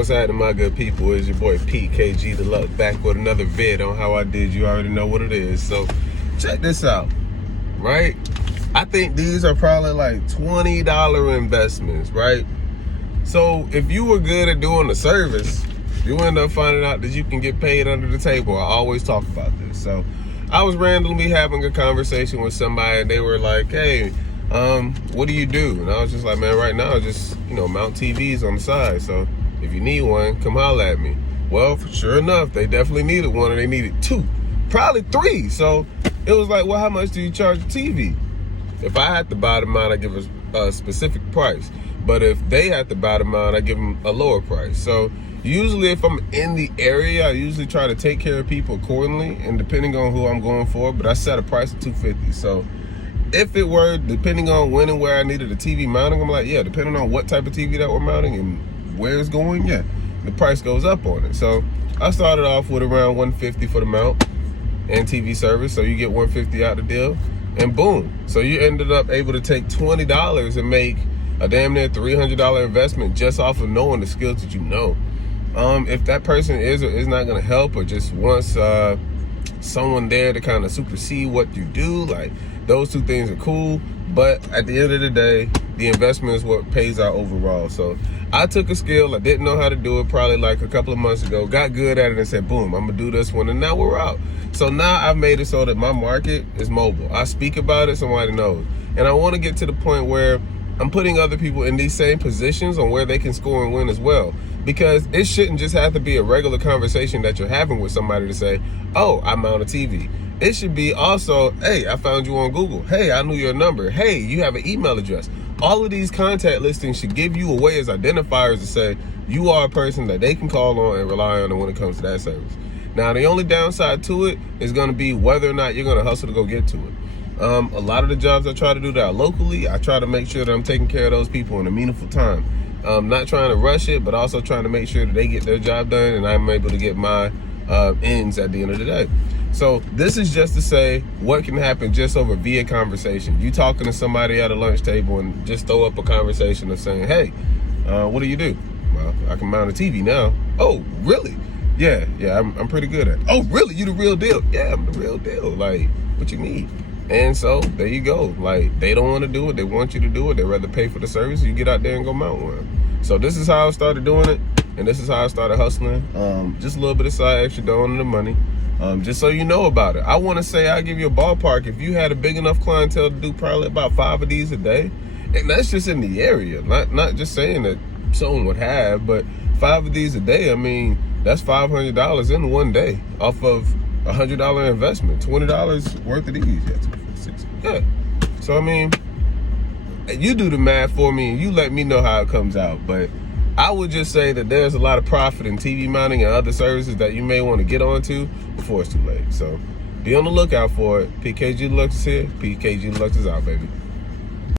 What's happening, my good people? It's your boy PKG Deluxe back with another vid on how I did. You already know what it is. So check this out, right? I think these are probably like $20 investments, right? So if you were good at doing the service, you end up finding out that you can get paid under the table. I always talk about this. So I was randomly having a conversation with somebody and they were like, hey, what do you do? And I was just like, man, right now, just, mount TVs on the side. So if you need one, come holler at me. Well, sure enough, they definitely needed one, and they needed two, probably three. So it was like, well, how much do you charge a TV? If I had to buy them out, I give a specific price. But if they had to buy them out, I give them a lower price. So usually if I'm in the area, I usually try to take care of people accordingly, and depending on who I'm going for, but I set a price of $250. So if it were, depending on when and where I needed a TV mounting, I'm like, yeah, depending on what type of TV that we're mounting and where it's going, yeah, the price goes up on it. So I started off with around $150 for the mount and TV service. So you get $150 out the deal, and boom. So you ended up able to take $20 and make a damn near $300 investment just off of knowing the skills that you know. If that person is or is not going to help, or just wants someone there to kind of supersede what you do, like, those two things are cool. But at the end of the day, the investment is what pays out overall. So I took a skill, I didn't know how to do it probably like a couple of months ago, got good at it and said, boom, I'm gonna do this one, and now we're out. So now I've made it so that my market is mobile. I speak about it, somebody knows. And I wanna get to the point where I'm putting other people in these same positions on where they can score and win as well. Because it shouldn't just have to be a regular conversation that you're having with somebody to say, oh, I mount a TV. It should be also, hey, I found you on Google. Hey, I knew your number. Hey, you have an email address. All of these contact listings should give you a way as identifiers to say you are a person that they can call on and rely on when it comes to that service. Now, the only downside to it is going to be whether or not you're going to hustle to go get to it. A lot of the jobs I try to do that are locally, I try to make sure that I'm taking care of those people in a meaningful time. Not trying to rush it, but also trying to make sure that they get their job done and I'm able to get my ends at the end of the day. So this is just to say what can happen just over via conversation. You talking to somebody at a lunch table and just throw up a conversation of saying, hey, what do you do? Well, I can mount a TV now. Oh, really? Yeah, I'm pretty good at it. Oh, really? You the real deal? Yeah, I'm the real deal. Like, what you need? And so there you go. Like, they don't want to do it. They want you to do it. They'd rather pay for the service. You get out there and go mount one. So this is how I started doing it. And this is how I started hustling. Just a little bit of side extra dough on the money. Just so you know about it. I want to say, I'll give you a ballpark. If you had a big enough clientele to do probably about 5 of these a day, and that's just in the area, not just saying that someone would have, but 5 of these a day, I mean, that's $500 in one day off of a $100 investment, $20 worth of these. Yeah, 246. Yeah. So, I mean, you do the math for me and you let me know how it comes out. But I would just say that there's a lot of profit in TV mounting and other services that you may want to get onto before it's too late. So be on the lookout for it. PKG Deluxe is here. PKG Deluxe is out, baby.